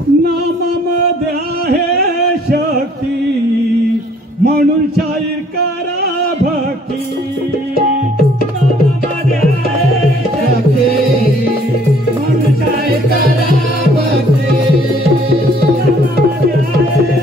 नामामध्ये आहे शक्ती म्हणून शाहीर करा भक्ती नामामध्ये आहे शक्ती म्हणून शाहीर करा भक्ती नामामध्ये आहे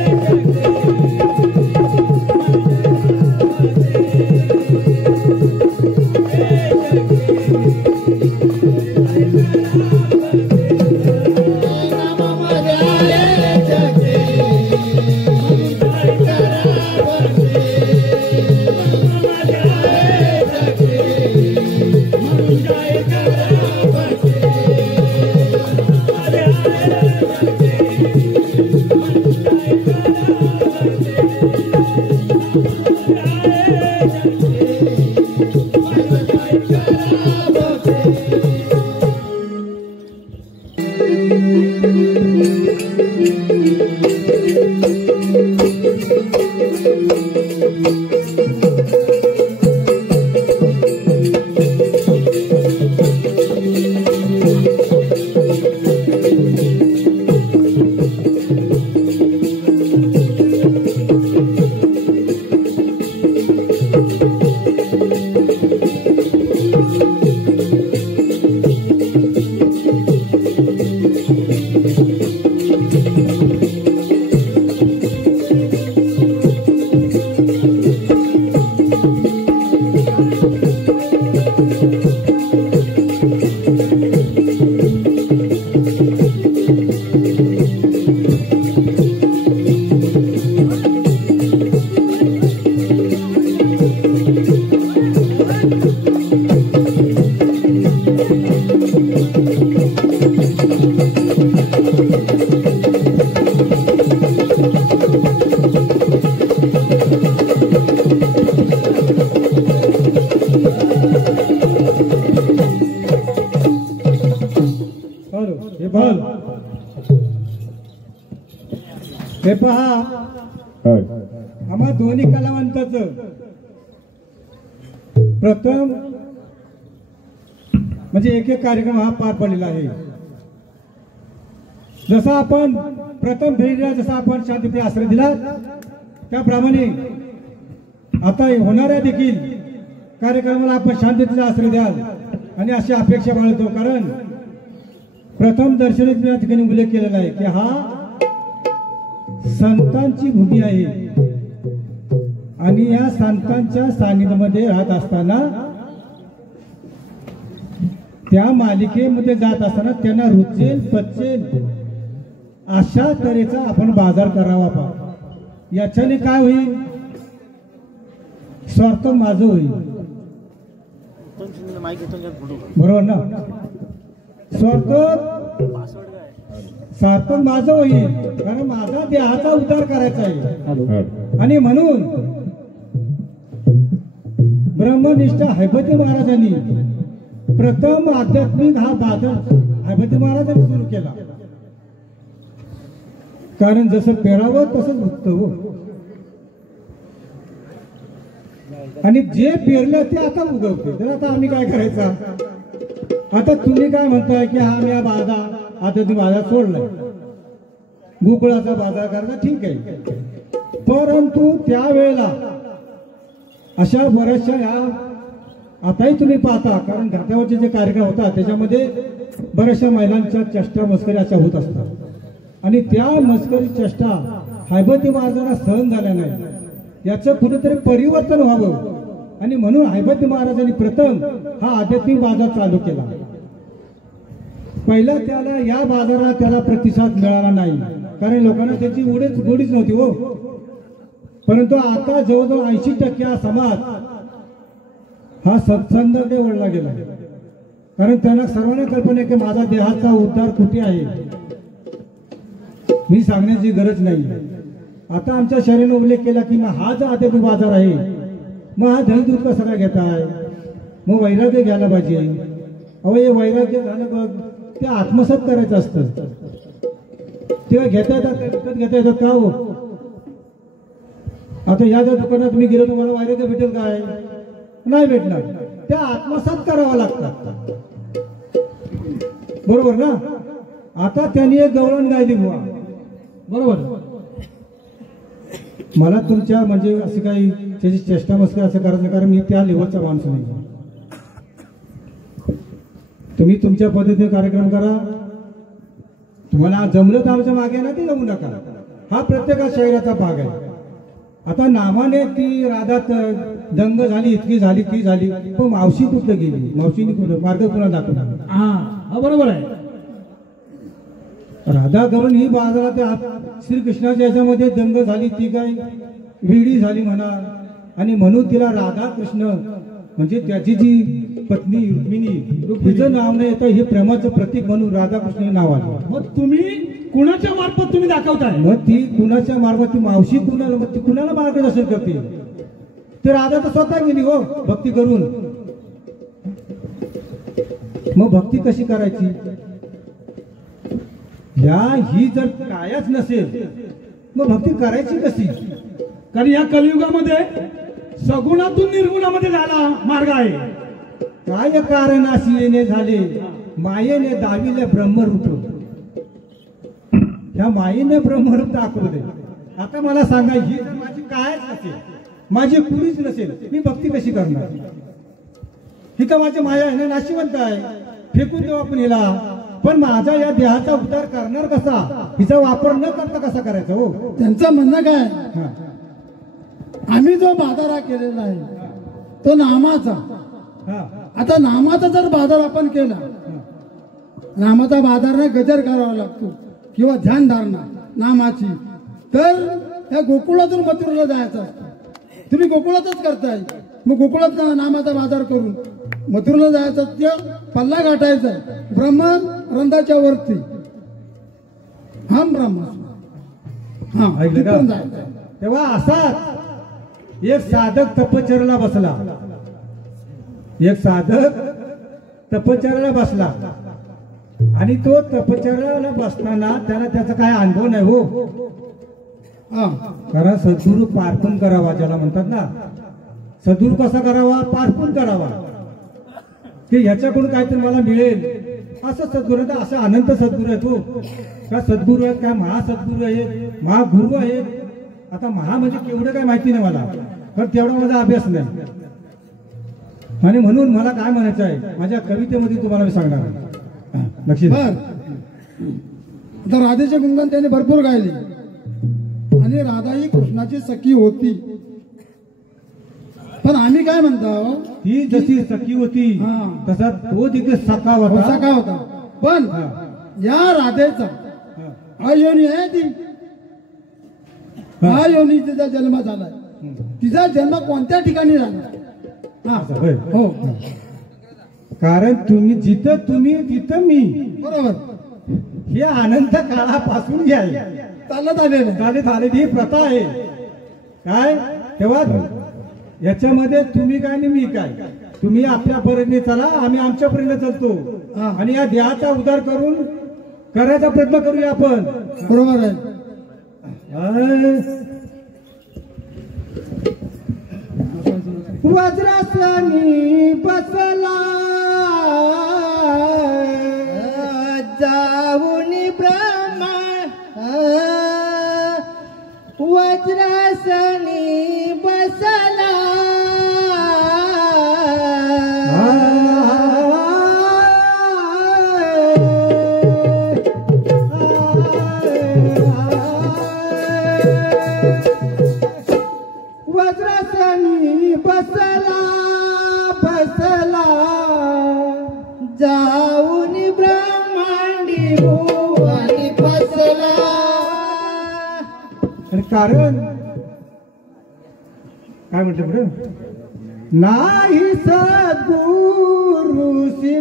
हे पहा आम्हा दोन्ही कलावंताचं प्रथम म्हणजे एक एक कार्यक्रम हा पार पडलेला आहे. जसा आपण प्रथम फेरीला जसा आपण शांततेत आश्रय दिला त्याप्रमाणे आता होणाऱ्या देखील कार्यक्रमाला आपण शांततेचा आश्रय द्याल आणि अशी अपेक्षा बाळगतो. कारण प्रथम दर्शनात या ठिकाणी उल्लेख केलेला आहे की हा संतांची भूमी आहे आणि या संतांच्या सानिध्यामध्ये राहत असताना त्या मालिकेमध्ये जात असताना त्यांना रुचेल पचेल अशा तऱ्हेचा आपण बाजार करावा पा. याच्याने काय होईल? स्वार्थ माझं होईल. बरोबर ना? स्वार्थ माझं होईल कारण माझा देहाचा उद्धार करायचा आहे. आणि म्हणून ब्रह्मनिष्ठ हैबती महाराजांनी प्रथम आध्यात्मिक हा बाजार हैबती महाराजांनी सुरू केला. कारण जसं पेरावं तसंच उगतं हो. आणि जे पेरलं ते आता उगवते. तर आता आम्ही काय करायचं? आता तुम्ही काय म्हणताय की आम्ही हा आध्यात्मिक बाजार सोडलाय, गोकुळाचा बाजार करायचा, ठीक आहे. परंतु त्यावेळेला अशा बऱ्याचशा ह्या आताही तुम्ही पाहता कारण घाटावरचे जे कार्यक्रम होतात त्याच्यामध्ये बऱ्याचशा महिलांच्या चेष्टा मस्करी अशा होत असतात आणि त्या मस्करी चेष्टा हैबती महाराजांना सहन झाल्या नाही. याचं कुठेतरी परिवर्तन व्हावं आणि म्हणून हैबती महाराजांनी प्रथम हा आध्यात्मिक बाजार चालू केला. पहिला त्याला या बाजाराला त्याला प्रतिसाद मिळाला नाही कारण लोकांना त्याची गोडीच नव्हती हो. परंतु आता जवळजवळ 80% हा समाज हा सत्संगाकडे वळला गेला कारण त्यांना सर्वांना कल्पना आहे की माझा देहाचा उद्धार कुठे आहे मी सांगण्याची गरज नाही. आता आमच्या शरीराने उल्लेख केला की मग हा जो आध्यात्मिक बाजार आहे मग हा दही दूध कसा काय घेताय? मग वैराग्य घ्यायला पाहिजे. अहो हे वैराग्य झालं बघ ते आत्मसात करायचं असतं. तेव्हा घेता येतात का हो? आता या जर दुकानात मी गेलो तुम्हाला वैराग्य भेटेल काय? नाही भेटणार. त्या आत्मसात करावा लागतात. बरोबर ना? आता त्यांनी एक गवळण गायली बुवा, बरोबर. मला तुमच्या म्हणजे असं काही त्याची चेष्टा मस्कर असं करायचं नाही, कारण मी त्या लेवलचा माणूस नाही. तुम्ही तुमच्या पद्धतीने कार्यक्रम करा, तुम्हाला जमलं तर आमच्या मागे ना ते जमू नका. हा प्रत्येका शहराचा भाग आहे. आता नामाने ती राधा दंग झाली, इतकी झाली ती झाली, पण मावशी कुठं गेली, मावशीने कुठं मार्ग कुणा दाखवला. हा बरोबर आहे. राधा गवळण ही बाजारात श्रीकृष्णाच्या याच्यामध्ये दंग झाली, ती काय वेडी झाली म्हणा, आणि म्हणून तिला राधा कृष्ण म्हणजे त्याची जी पत्नी रुक्मिणी तिचं नाव नाही येतं, हे प्रेमाचं प्रतीक म्हणून राधा कृष्ण हे नाव आलं. मग तुम्ही कुणाच्या मार्फत तुम्ही दाखवताय? मग ती कुणाच्या मार्फत, ती मावशी कुणाला, मग ती कुणाला मार्गदर्शन करते? ते राधा तर स्वतः गेली हो भक्ती करून. मग भक्ती कशी करायची? ही जर कायच नसेल मग भक्ती करायची कशी? कारण या कलियुगामध्ये सगुणातून निर्गुणामध्ये जायला मार्ग आहे. काय कारण अशी येणे झाले, मायेने दाविले ब्रह्मरूप. ह्या मायेने ब्रह्मरूप दाखवले. आता मला सांगा, ही जर माझी कायच नसेल, माझी कुणीच नसेल, मी भक्ती कशी करणार? ही तर माझी माया आहे ना, नाशिवंत आहे, फेकून देऊ आपण हिला. पण माझा या देहाचा उद्धार करणार कसा? हिचा वापर न करता कसा करायचा? हो, त्यांचं म्हणणं काय, आम्ही जो बाजारा केलेला आहे तो नामाचा. आता नामाचा जर बाजार आपण केला, नामाचा बाजार नाही गजर करावा लागतो किंवा ध्यान धारणा नामाची, तर त्या गोकुळातून मथुरेला जायचं असतं. तुम्ही गोकुळातच करताय, मग गोकुळात नामाचा बाजार करून मथुरेला जायचं, त्या पल्ला गाठायचा ब्रह्म रंधाच्या वरती. हम ब्रह्म तेव्हा असा एक साधक तपश्चर्याला बसला, एक साधक तपश्चर्याला बसला, आणि तो तपश्चर्याला बसताना त्याला त्याचा काय अनुभव नाही हो. कारण सद्गुरू पारखून करावा ज्याला म्हणतात ना, सद्गुरू कसा करावा? पारखून करावा, की ह्याच्याकडून काहीतरी मला मिळेल असं सद्गुरू. असं अनंत सद्गुरू आहेत हो. का सद्गुरू आहेत, काय महासद्गुरू आहेत, महागुरु आहेत. आता महा म्हणजे केवढं काय माहिती नाही मला, कारण तेवढा माझा अभ्यास नाही. आणि म्हणून मला काय म्हणायचं आहे, माझ्या कवितेमध्ये तुम्हाला मी सांगणार आहे. नक्की. आता राधेचे गुणगान त्याने भरपूर गायले, आणि राधा ही कृष्णाची सखी होती. पण आम्ही काय म्हणतो, ती जशी सखी होती तसा तो देखील सखा होता. पण या राधेचा अयोनी आहे ती, अयोनी तिचा जन्म झालाय. तिचा जन्म कोणत्या ठिकाणी झाला? हो, कारण तुम्ही जिथं तुम्ही तिथं मी, बरोबर. हे अनंत काळापासून चालत आलेली ही प्रथा आहे. काय तेव्हा याच्यामध्ये तुम्ही काय आणि मी काय, तुम्ही आपल्या परीने चला, आम्ही आमच्या परीने चालतो, आणि या देहाचा उद्धार करून करायचा प्रयत्न करूया आपण. बरोबर आहे. वज्रासनी बसला जाऊन ब्रह्मा, वज्रासनी बसला वज्रासनी बसला जाऊन ब्रह्मांडी भुवनी बसला. कारण काय म्हटलं पुढे, नाही सद्गुरुशी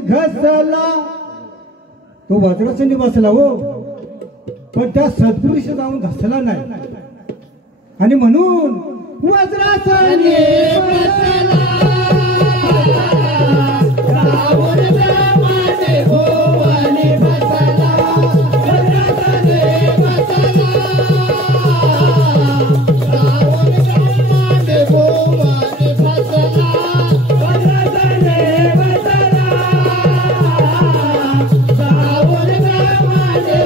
घसला. तो वज्रासनी बसला हो, पण त्या सद्गुरूशी जाऊन घसला नाही, आणि म्हणून वज्रासनी बसला जाऊन ब्रह्मांडी भुवनी बसला. वज्रासनी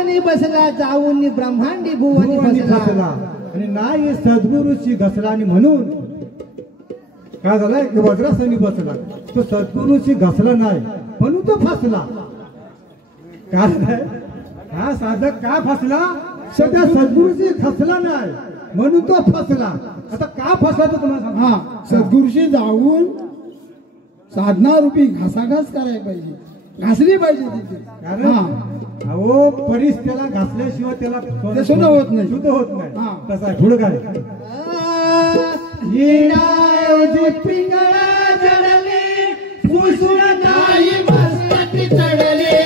वज्रासनी बसला जाऊन ब्रह्मांडी भुवनी भुवनी बसला. फसला आणि नाही सद्गुरूची घसला आणि म्हणून काय झालंय की वज्रासनी बसला तो सद्गुरूची घसला नाही म्हणून तो फसला. काय झालंय? हा साधक का फसला? सध्या सद्गुरूची खसला नाही म्हणून तो फसला. आता का फसला तर तुम्हाला सांगतो. हा सद्गुरूशी जाऊन साधना रूपी घासाघास करायला पाहिजे, घासली पाहिजे तिथे. कारण हा अहो परीस त्याला घासल्याशिवाय त्याला ते शुद्ध होत नाही. शुद्ध होत नाही. हा. तसं आहे. पुढं काय येणाऐवजी पिंगळा जडले पुसून नाही मस्तकी चढले.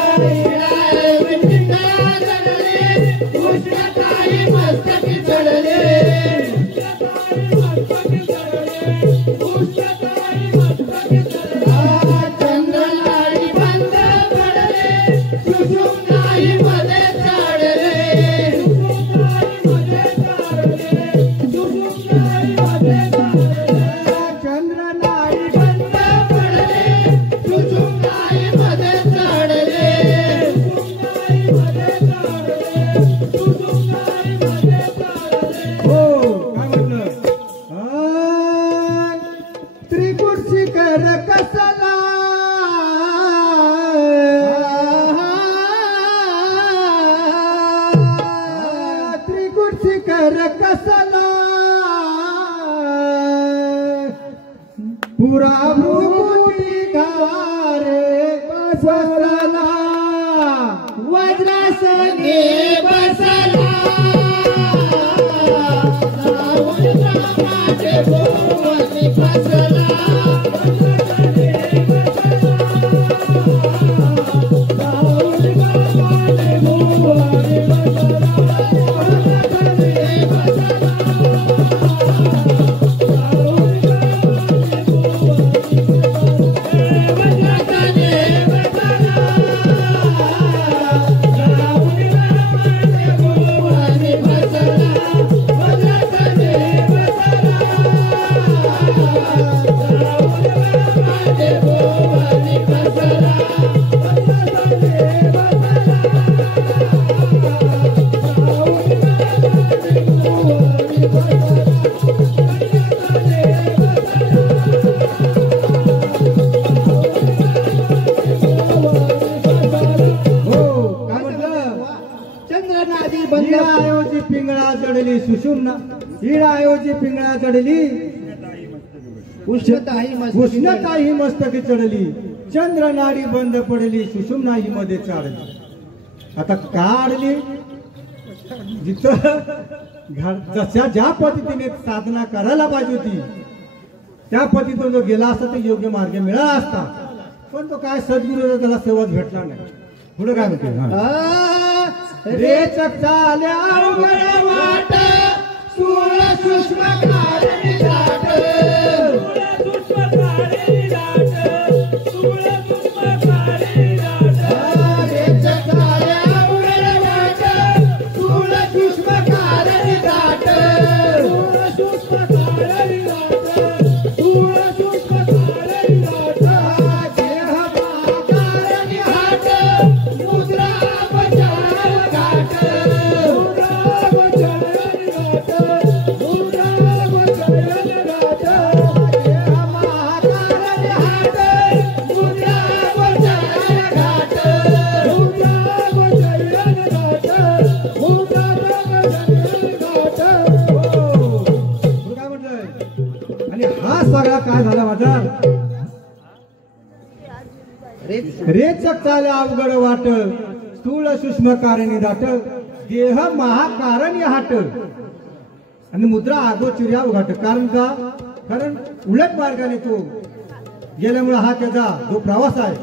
येणाऐवजी पिंगळा जडले पुसून नाही मस्तकी चढले. चंद्रनाडी बंद पडले सुषुम्नाही मध्ये चढले. चंद्रनाडी बंद पडले सुषुम्नाही मध्ये चढले. हो काय म्हटलं त्रिकुट शिखर कसला त्रिकुट शिखर कसला पुरा भूमुठी घारे बसला वज्रासनी बसला जाऊन ब्रह्मांडी भुवनी बसला. चंद्रनाडी बंद हिळाऐवजी पिंगळा चढली सुषुम्ना हिळाऐवजी पिंगळा चढली उष्णताही मस्तकी उष्णता ही मस्तकी चढली. चंद्रनाडी बंद पडली सुषुम्ना ही मध्ये चढली. आता काढली जिथं जशा ज्या पद्धतीने साधना करायला पाहिजे होती त्या पद्धतीने जो गेला असता तर योग्य मार्ग मिळाला असता. पण तो काय सद्गुरूचा त्याला सहज भेटला नाही. पुढे काय म्हणते हा. रेचक चाल्या अवघड वाट स्थूल सूक्ष्म कारणी दाट. रेचक चाल्या अवघड वाट स्थूल सूक्ष्म कारणी दाट. देह महाकारणी हाट मुद्रा बचाव घाट. काय म्हटलंय आणि हा सगळा काय झाला माझा रेचक चाल्या अवघड वाट स्थूल सूक्ष्म कारणी दाट देह महाकारणी हाट आणि मुद्रा आगोचिर्या घाट. कारण का? कारण उलट मार्गाने तो गेल्यामुळे हा त्याचा जो प्रवास आहे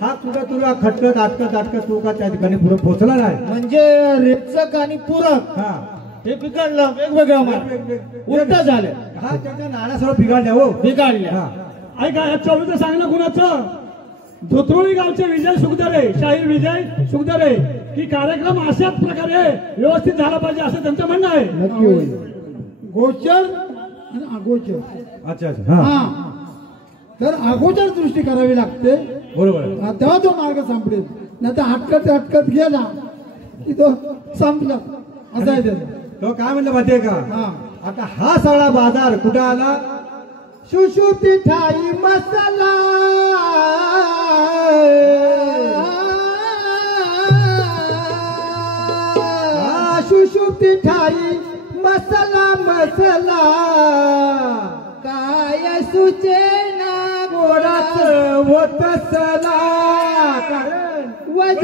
हा कुठं तुला खटकत अटकत तो का त्या ठिकाणी पुढे पोहोचला नाही. म्हणजे रेचक आणि पूरक हा हे पिकडलं वेगवेगळं मार्ग उलट झाले. हा त्याच्या नाण्यासह बिघाडल्या हो बिघाडले. हा ऐका या चौथं सांगणं कुणाचं? धोत्रोळी गावचे विजय सुखदरे, शाहीर विजय सुखदरे, की कार्यक्रम अशाच प्रकारे व्यवस्थित झाला पाहिजे असं त्यांचं म्हणणं आहे. नक्की होईल. गोचर आणि अगोचर. अच्छा अच्छा हा हा तर अगोदर दृष्टी करावी लागते, बरोबर. तेव्हा तो मार्ग संपडेल. नाही तर हटकत गेला की तो संपला असं आहे त्याचं. तो काय म्हणलं माहितीये का, हा आता हा सगळा बाजार कुठे आला, सुशुप्ती ठाई मसाला, सुशुप्ती ठाई मसाला मसाला, काय सुचेना गोडाच होत सला, कारण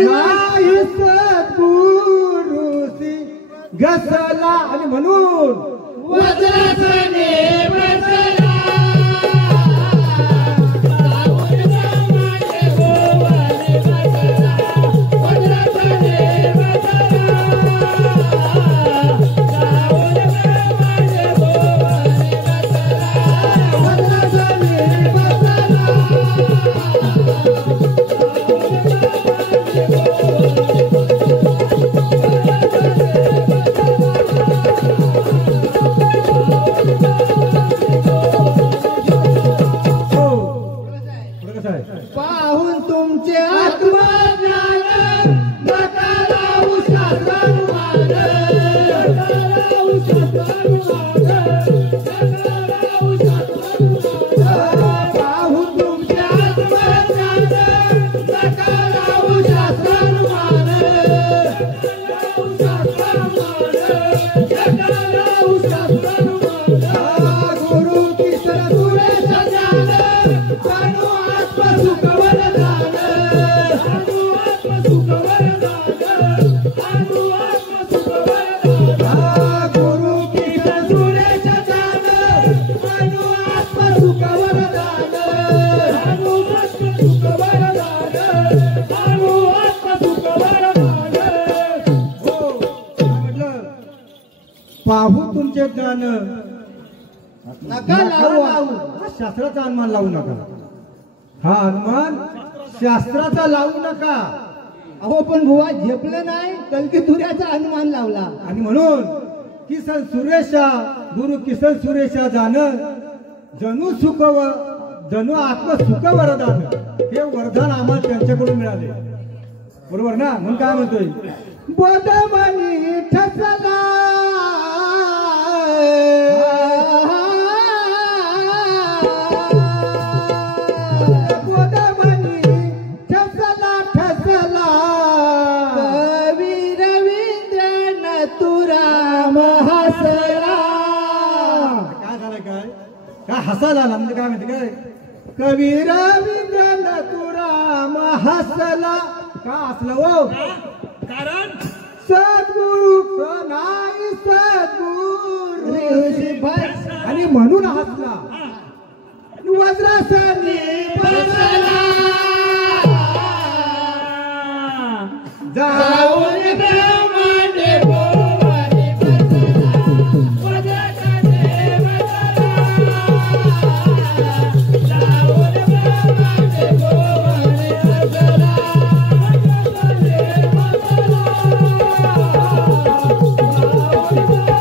नाही सद्गुरुसी घसला, आणि म्हणून वज्रासने बसला, पाहून तुमचे आत्मज्ञान नका लावू शास्त्रानुमान, पाहून तुमचे आत्मज्ञान नका लावू शास्त्रानुमान, गुरु किसन सुरेश ज्ञान अनु आत्म सुख वरदान, अनु आत्म सुख वरदान, अनु आत्म सुख वरदान, गुरु किसन सुरेश ज्ञान अनु आत्म सुख वरदान, अनु आत्म सुख वरदान, अनु आत्म सुख वरदान. हो म्हटलं, पाहू तुमचे ज्ञान नका लावू. हा शास्त्राचा अनुमान लावू नका, हा अनुमान शास्त्राचा लावू नका. अहो पण बुवा झेपलं नाही, कलकीतुऱ्याचा अनुमान लावला. आणि म्हणून किसन सुरेशा, गुरु किसन सुरेशा जाण जणू सुख जणू आत्म सुख वरदान, हे वरदान आम्हाला त्यांच्याकडून मिळाले. बरोबर ना. म्हणून काय म्हणतोय, बोधमणी ठसला, बोधमणी ठसला ठसला, कवी रवींद्र तुराम हसला. काय झालं, काय हसायला आला म्हणजे काय माहिती काय, कवी रवींद्र तुराम हसला. का हसला हो, कारण सद्गुरु नाही सद्गुरु, आणि म्हणून हसला. वज्रासनी बसला, जाऊन ब्रह्मांड भुवनी बसला, वज्रासने बसला, जाऊन ब्रह्मांड भुवनी बसला, वज्रासने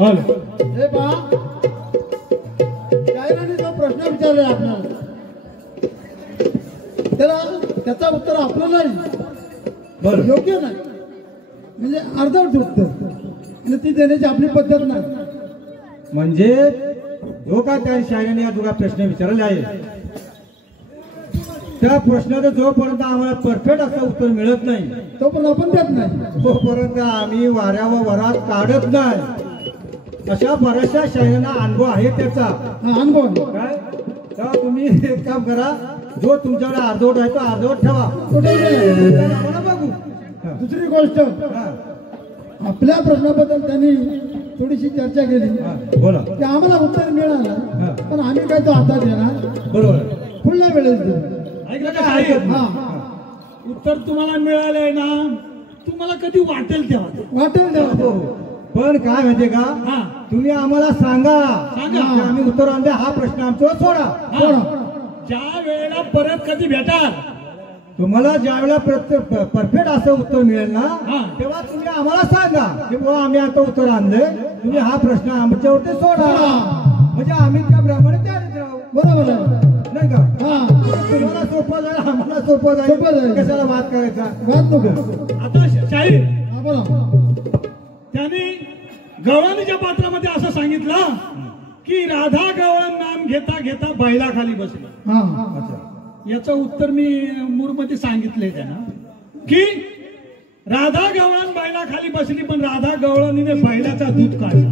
हे पहा, शायराने जो प्रश्न विचारलाय आपल्याला त्याला त्याचा उत्तर आपलं नाही, योग्य नाही, म्हणजे अर्धवट उत्तर आणि ती देण्याची आपली पद्धत नाही. म्हणजे जो का त्या शायराने जो का प्रश्न विचारले आहे त्या प्रश्नाचं जोपर्यंत आम्हाला परफेक्ट असं उत्तर मिळत नाही तोपर्यंत आपण देत नाही, तोपर्यंत आम्ही वाऱ्या व वरात काढत नाही. अशा बऱ्याचशा शायरांना अनुभव आहे त्याचा. हा अनुभव आहे. काय तेव्हा तुम्ही एक काम करा, जो तुमच्याकडे अर्धवट आहे तो अर्धवट ठेवा, कुठे गेले? मला बघू. दुसरी गोष्ट, हा, आपल्या प्रश्नाबद्दल त्यांनी थोडीशी चर्चा केली बोला. की आम्हाला उत्तर मिळालं, पण आम्ही काय तो आता देणार, बरोबर, पुढल्या वेळेस देऊ. ऐकलं का शाहीर? हा, उत्तर तुम्हाला मिळालंय ना, तुम्हाला कधी वाटेल तेव्हा. वाटेल तेव्हा. पण काय माहितीये का, हा, तुम्ही आम्हाला सांगा सांगा. की आम्ही उत्तर आणले, हा प्रश्न आमचा सोडा. हा. ज्या वेळेला परत कधी भेटाल तुम्हाला ज्या वेळेला परफेक्ट असं उत्तर मिळेल ना, हा. तेव्हा तुम्ही आम्हाला सांगा की बाबा आम्ही आता उत्तर आणले, तुम्ही हा प्रश्न आमच्यावरती सोडा. म्हणजे आम्ही त्याप्रमाणे तयारीत राहू. बरोबर आहे. नाही का? हा, तुम्हाला सोपं जाईल, आम्हाला सोपं सोपं जाईल, जाईल. कशाला वाद करायचा. वाद नको. आता शाहीर हा, बोला. त्यांनी गवळणीच्या पात्रामध्ये असं सांगितलं की राधा गवळण नाम घेता घेता बैलाखाली बसली. हा, याचं उत्तर मी मूरमध्ये सांगितलंय त्यांना की राधा गवळण बैलाखाली बसली, पण राधा गवळणीने बैलाचा दूध काढला.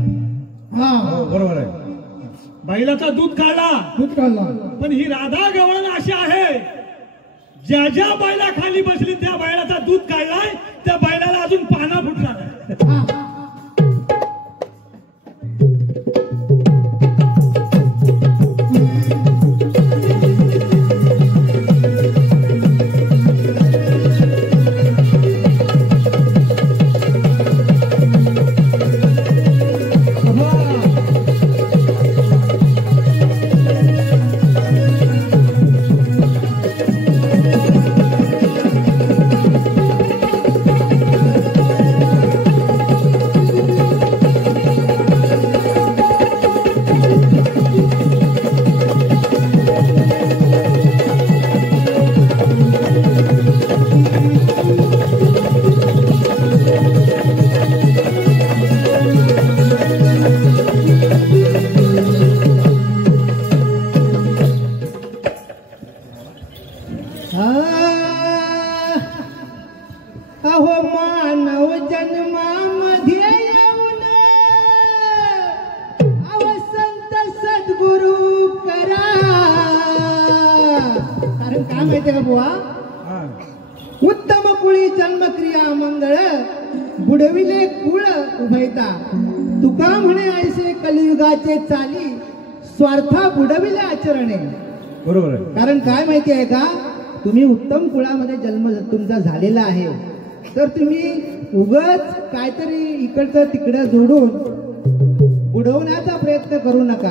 हा, बरोबर आहे. बैलाचा दूध काढला, दूध काढला. पण ही राधा गवळण अशी आहे, ज्या ज्या बैलाखाली बसली त्या बैलाचा दूध काढलाय, त्या बैलाला अजून पाना फुटला नाही. अहो मानव जन्मामध्ये येऊन अवसंत सद्गुरु करा. कारण काय माहितीये का बुवा, उत्तम कुळी जन्मक्रिया मंगळ बुडविले कुळ उभयता. तुका म्हणे ऐसे कलियुगाचे चाली स्वार्था बुडविले आचरणे. बरोबर आहे. कारण काय माहिती आहे का, तुम्ही उत्तम कुळामध्ये जन्म तुमचा झालेला आहे, तर तुम्ही उगाच काहीतरी इकडचं तिकडं जोडून बुडवण्याचा प्रयत्न करू नका.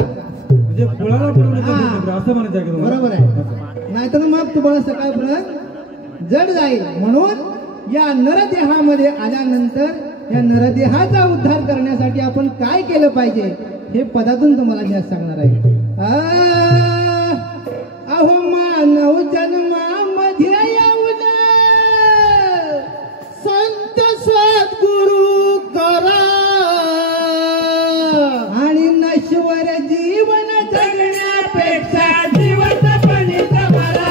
म्हणजे कुळाला बुडवण्याचा असं म्हणायचं आहे का तुम्हाला? बरोबर आहे. नाहीतर मग तुम्हाला सकाळपर्यंत जड जाईल. म्हणून या नरदेहामध्ये आल्यानंतर या नरदेहाचा उद्धार करण्यासाठी आपण काय केलं पाहिजे हे पदातून तुम्हाला मी आज सांगणार आहे. अहो मानव जन्मामध्ये येऊन संत सद्गुरु करा आणि नश्वर जीवन जगण्यापेक्षा जिवंतपणे जगला.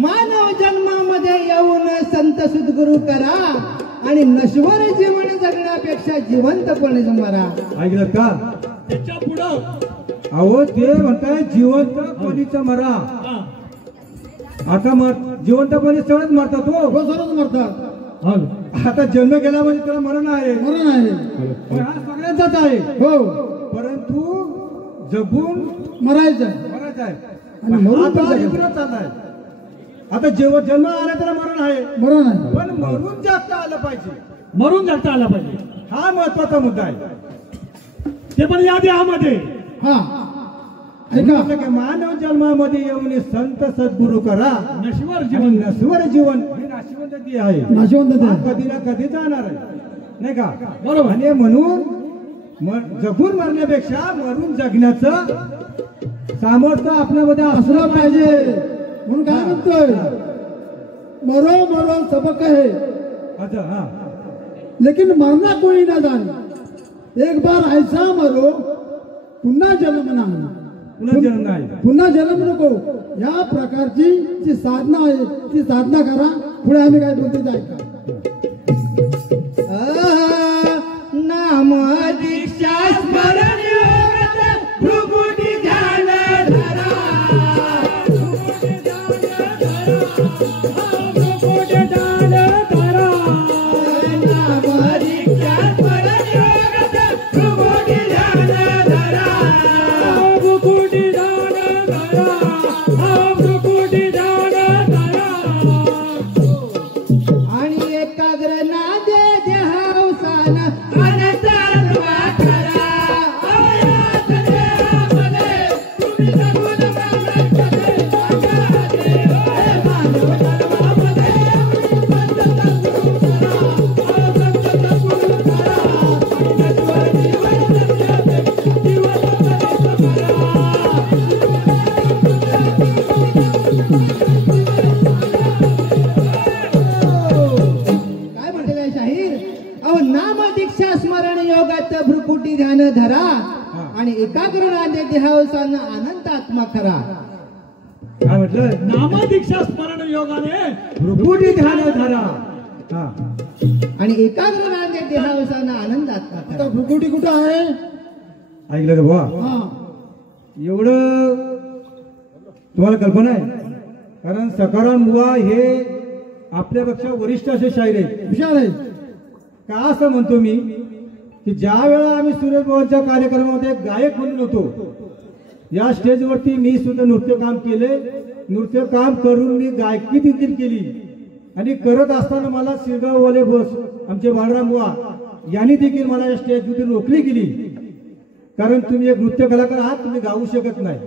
मानव जन्मामध्ये येऊन संत सद्गुरु करा आणि नश्वर जीवन जगण्यापेक्षा जिवंतपणे मरा. ऐकलं का? त्याच्या पुढं अहो ते म्हणताय जिवंतपणीचा मरा. आता जिवंतपणी सगळंच मरतात. हो, सर्वच मरतात. आता जन्म गेला म्हणजे त्याला मरण आहे. मरण आहे. पण हा सगळ्यांचाच आहे. हो, परंतु जगून मरायचं. मरायचं आहे आणि मरून आता पण जगायचं. इकडं चाललाय. आता जेव्हा जन्म आला त्याला मरण आहे, बरोबर आहे. पण मरून जागता आलं पाहिजे, मरून जगता आला पाहिजे, हा महत्वाचा मुद्दा आहे. ते पण या देहामध्ये. हा ऐका म्हटलं की मानव जन्मामध्ये येऊन संत सद्गुरु करा, नशिवर जीवन जीवन नश्वर जीवन ही नाशिवंत ती आहे, नाशिवंत हा आहे. कधी ना कधी जाणार आहे, नाही का? बरोबर. आणि म्हणून जगून मरण्यापेक्षा मरून जगण्याचं सामर्थ्य आपल्यामध्ये असलं असलं पाहिजे. पाहिजे. म्हणून काय म्हणतोय, मरो मरो सबक है अच्छा, हा लेकिन मरना कोई ना जाने, एक बार ऐसा मरो पुन्हा जन्म नाही, पुन्हा जन्म नाही. पुन्हा जन्म नको. या प्रकारची जी साधना आहे ती साधना करा. पुढे आम्ही काय बोलतो ते ऐका. नाम दीक्षा स्मरण योगात भृकुटी ध्यान धरा. नाम दीक्षा स्मरण योगात भृकुटी ध्यान धरा. आणि एकाग्र नादे देहावसान अनंतात्मा खरा. अवयात देहामध्ये तुम्ही जगून मरणामध्ये सांगा देव. मानव जन्मामध्ये संत सद्गुरु करा, संत सद्गुरु करा. नश्वर जीवन जगण्याचे दिवस करा. काय म्हटलेलं आहे शाहीर? अहो नाम दीक्षा स्मरण योगात भ्रुकुटी ध्यान धरा आणि एकाग्र नादे देहावसान अनंत आत्मा खरा. काय म्हटलं? नामदीक्षा स्मरण योगाने भृकुटी ध्यान धरा. हा आणि एकाग्र नादे देहावसान आनंद आत्मा खरा. आता भुकुटी कुठं आहे? ऐकलं का बुवा? हा एवढं तुम्हाला कल्पना आहे? कारण सखाराम बुवा हे आपल्यापेक्षा वरिष्ठ असे शाहीर आहेत. हुशार आहे. का असं म्हणतो मी की ज्या वेळा आम्ही सुरेश भाऊंच्या कार्यक्रमामध्ये गायक म्हणून होतो, या स्टेजवरती मी सुद्धा नृत्य काम केले. नृत्य काम करून मी गायकी देखील केली आणि करत असताना मला शिरगाववाले बस आमचे बाळराम बुवा यांनी देखील मला या स्टेजवरती रोखली गेली. कारण तुम्ही एक नृत्य कलाकार आहात, तुम्ही गाऊ शकत नाही.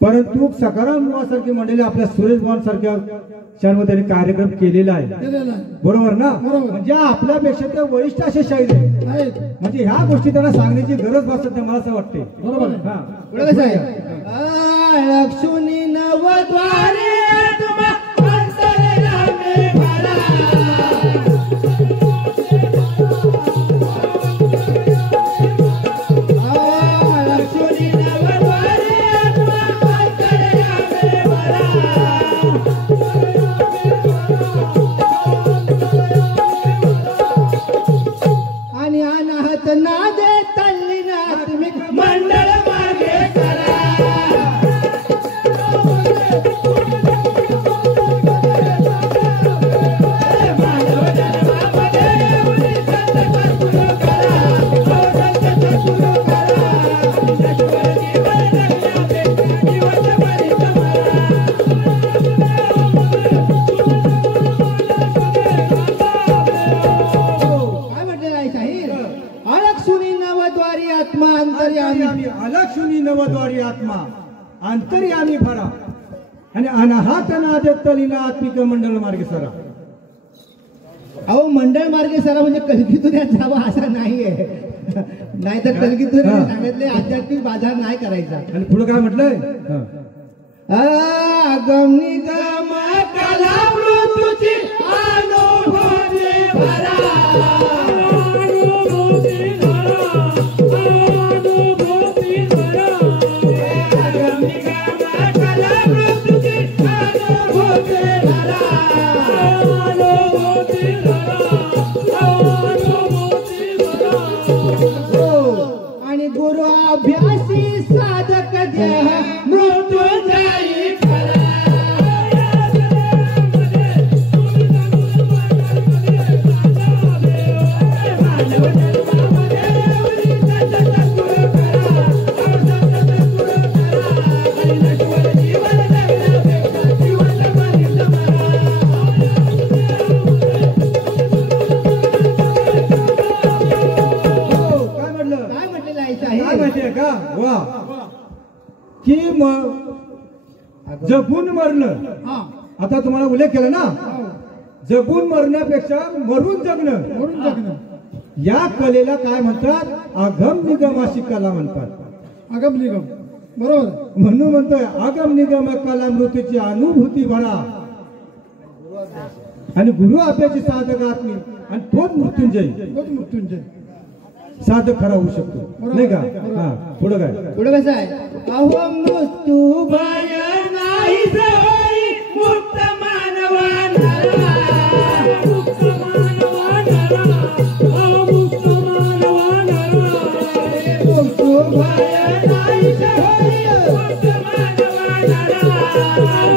परंतु सखाराम बुवासारखी मंडळी आपल्या सुरेश भावांसारख्या शाळेमध्ये त्यांनी कार्यक्रम केलेला आहे. केलेलं आहे. बरोबर ना? बरोबर. म्हणजे आपल्यापेक्षा ते वरिष्ठ असे शाहीर आहेत. आहेत. म्हणजे ह्या गोष्टी त्यांना सांगण्याची गरज भासत नाही, मला असं वाटते. बरोबर आहे. हा पुढे कसं आहे? लक्ष्मी नवद्वारे तुम्हा अंतर्यामी भरा. लक्ष्मी नवद्वारे तुम्हा अंतर्यामी भरा. आणि अनाहत नादे तल्लीन आत्मिक मंडळ मागे करा. मानव जन्मामध्ये उडी संत सद्गुरु करा, संत सद्गुरु करा. नश्वर जीवन जगण्याचे दिवस परिश्रम काय म्हटलेलं आहे शाहीर? अलग सुनी नवद्वारी आत्मा अंतर्यामी. अलक्षुनी नवद्वारी आत्मा अंतर्यामी भरा आणि अनाहात नादत्तलीना आत्मिक मंडळ मार्ग सरा. अहो मंडळ मार्गे सरा म्हणजे कलगीतुऱ्यात जावं असं नाहीये. नाहीतर कलगीतुऱ्याने सांगितले आध्यात्मिक बाजार नाही करायचा. आणि पुढे काय म्हटलंय? गम निगम कला मृत्यूची अनुभूती भरा. गम निगम कला मृत्यूची अनुभूती भरा. आणि गुरु अभ्यासी साधक देह मृत्युंजयी खरा. मानव जन्मामध्ये उडी संत सद्गुरु करा, संत सद्गुरु करा. की जगून मरणं. हा आता तुम्हाला उल्लेख केला ना, हो. जगून मरण्यापेक्षा मरून जगणं, वरून जगणं या कलेला काय म्हणतात? अगम निगम अशी कला म्हणतात. अगम निगम बरोबर आहे. म्हणून म्हणतोय अगम निगम कला मृत्यूची अनुभूती भरा आणि गुरु आपल्याची साधक आत्मी आणि तोच मृत्युंजय तोच मृत्युंजय साधक खरा होऊ शकतो, नाही का? हा, पुढं काय? पुढे कसं आहे? अहो मृत्यू भय नाही होई मुक्त मानवा नरा. मुक्त मानवा नरा. अहो मुक्त मानवा नरा. मृत्यू भय नाही होई मुक्त मानवा नरा.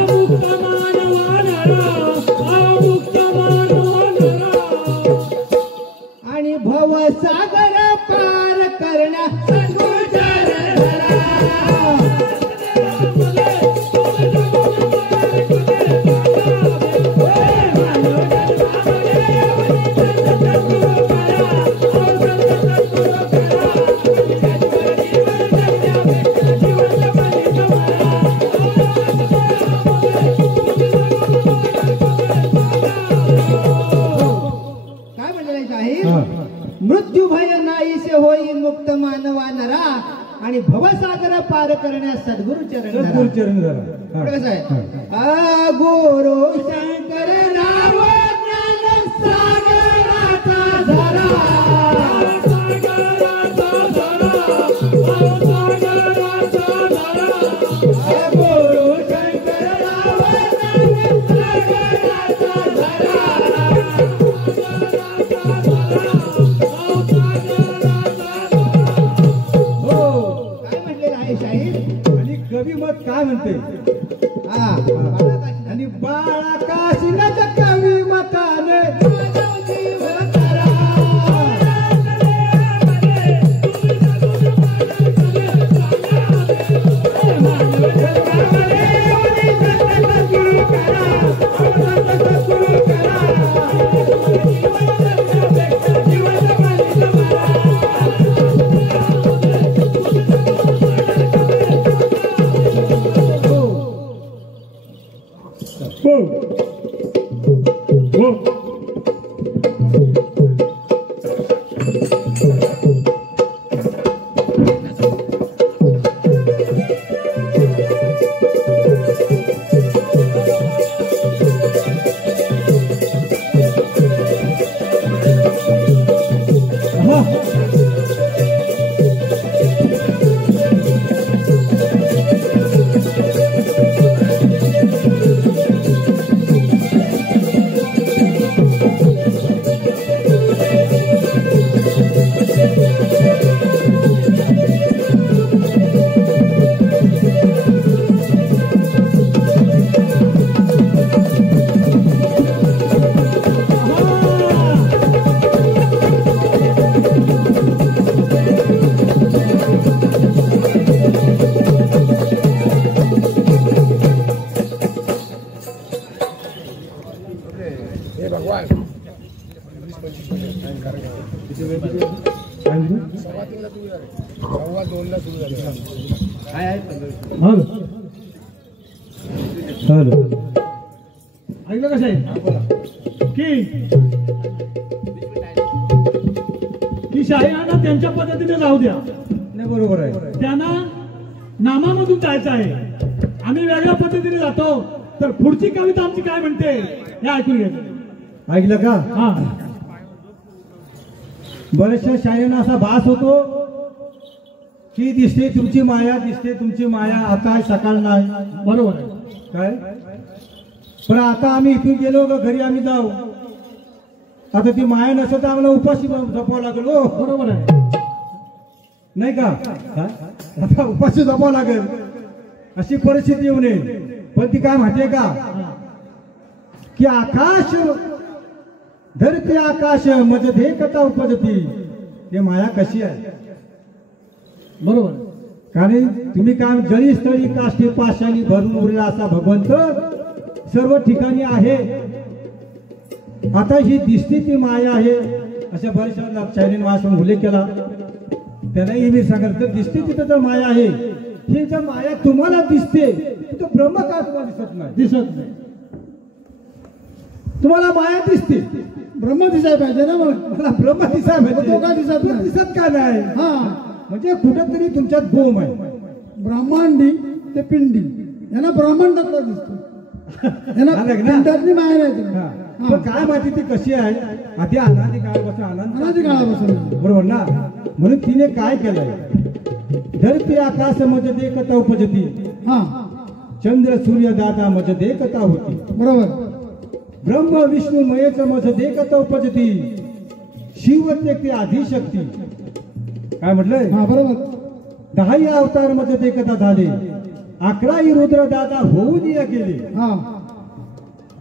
मुक्त मानवा नरा. अहो मुक्त मानवा नरा. आणि भवसागर पार करण्या सद्गुरू चरण धरा. काय म्हटलेलं आहे? हा. मृत्यू भय नाहीसे होई मुक्त मानवा नरा आणि भवसागर पार करण्यास सद्गुरू चरण धरा. सद्गुरू चरण धरा. हा. पुढे कसं आहे? आ गुरु शंकर नाव ज्ञान सागराचा धरा. सागराचा धरा. सागराचा धरा. आ गुरु शंकर नाव ज्ञान सागराचा धरा. काय म्हटलेलं आहे शाहीर? आणि कवी मत काय म्हणते? हा आणि बाळा काशीनाच्या कवी मताने ऐकलं कसं आहे की शाहीरांना त्यांच्या पद्धतीने जाऊ द्या. नाही, बरोबर आहे. त्यांना नामामधून जायचं आहे. आम्ही वेगळ्या पद्धतीने जातो. तर पुढची कविता आमची काय म्हणते हे ऐकून घ्यायचं. ऐकलं का? हा बऱ्याचशा शाळेना असा भास होतो की दिसते तुमची माया, दिसते तुमची माया, आता आहे सकाळ नाही. बरोबर आहे. काय पण आता आम्ही इथून गेलो का घरी आम्ही जाऊ, आता ती माया नसत आम्हाला उपाशी जपावं लागेल. हो बरोबर आहे. नाही का? आता उपाशी जपावं लागेल अशी परिस्थिती येऊ नये. पण ती काय माहितीये का की आकाश धरती आकाश मजधे कथा उपजती. ते माया कशी आहे? बरोबर. कारण तुम्ही काय जळी स्थळी काष्टी पाशानी भरून उरला असा भगवंत सर्व ठिकाणी आहे. आता ही दिसती ती माया आहे. अशा बऱ्याचशा शायरीने माझ्या उल्लेख केला. त्यांनाही मी सांगत दिसते तिथं तर माया आहे. ही जर माया तुम्हाला दिसते तर ब्रह्म का तुम्हाला दिसत नाही? दिसत नाही. तुम्हाला माया दिसते, ब्रह्म दिसायला पाहिजे ना मग. मला ब्रह्म दिसाय मग तो का दिसत नाही? दिसत का नाही? हा, म्हणजे कुठंतरी तुमच्यात भोम आहे. ब्रह्मांडी ते पिंडी यांना ब्रह्मांडातला दिसतो, यांना आलं ना? पिंडातली माया नाही हा. ती. पण काय माहिती ती कशी आहे? आधी अनादी काळापासून अनादी काळापासून. बरोबर ना? म्हणून तिने काय केलंय? धरती आकाश मजदे कथा उपजती, हा, चंद्र सूर्य दादा मजदे कथा होती, बरोबर. ब्रह्म विष्णू मयच मजदे कथा उपजती, शिव ते आदिशक्ती. काय म्हटलंय? हा, बरोबर. 10 अवतार मजदे कथा झाले, 11 रुद्र दादा होऊन या गेले. हा,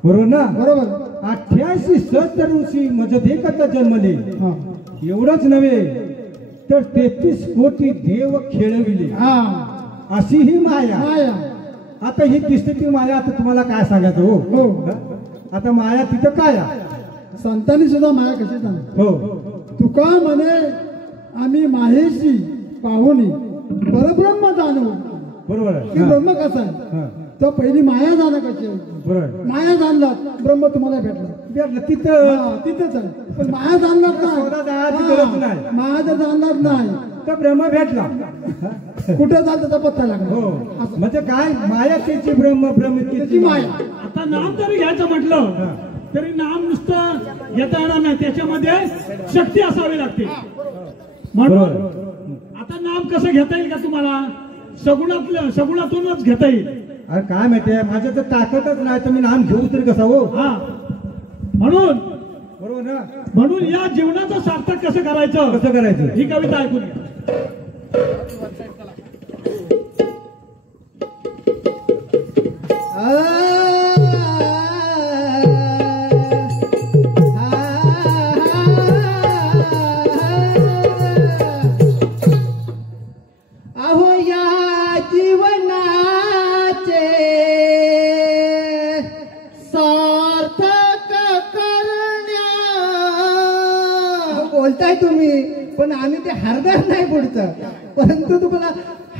बरोबर ना? बरोबर. 88 सहस्त्र ऋषी मजदे कथा जन्मले. हा, एवढंच नव्हे तर 33 कोटी देव खेळविले. हा, अशी ही माया. माया. आता ही दिसते ती माया. आता तुम्हाला काय सांगायचं हो? हो. आता माया तिथं काय आहे? संतांनी सुद्धा माया कशी सांग. हो, तुका म्हणे आम्ही माहेशी पाहुणी परब्रह्म जाणू. बरोबर की आहे. ब्रह्म कसा आहे हा, तर पहिली माया जाणं कशी आहे. बरोबर आहे. माया जाणला ब्रह्म तुम्हाला भेटला. भेटलं तिथं हा, तिथंच आहे. पण माया जाणलाच शोधा जायची गरज नाही. नाही. हा, माया जर जाणलाच नाही तर ब्रह्म भेटला. कुठं जाल त्याचा पत्ता लागला. हो, म्हणजे काय? माया त्याची, ब्रह्म ब्रह्म त्याची त्याची माया. आता नाम जरी घ्यायचं म्हटलं तरी नाम नुसतं घेता येणार नाही, त्याच्यामध्ये शक्ती असावी लागते. म्हणून आता नाम कसं घेता येईल का तुम्हाला? सगुणातूनच घेता येईल. अरे काय माहितीये, माझ्या तर ताकदच नाही तर मी नाम घेऊ तरी कसा हो? हा, म्हणून बरोबर ना? म्हणून या जीवनाचं सार्थक कसं करायचं कसं करायचं? ही कविता ऐकून घ्या. अहो या जीवनाचे सार्थक करण्या. बोलताय तुम्ही, पण आम्ही ते हरणार नाही पुढचं. परंतु तुम्हाला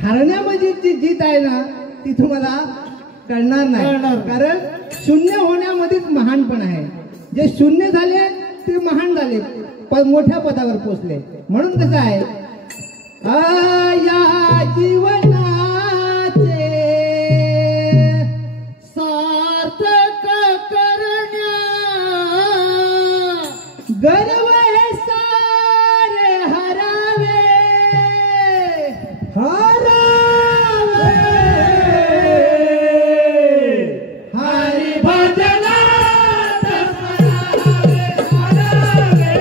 हरण्यामध्ये जी जीत आहे ना ती तुम्हाला कळणार नाही. कारण शून्य होण्यामध्येच महानपण आहे. जे शून्य झाले ते महान झाले, पण मोठ्या पदावर पोचले. म्हणून कसं आहे, या जीवनाचे सार्थक करण्या गर्व हे सारे हरावे. हरावे हरी भजनात स्मरावे. हरावे हरी भजनात स्मरावे.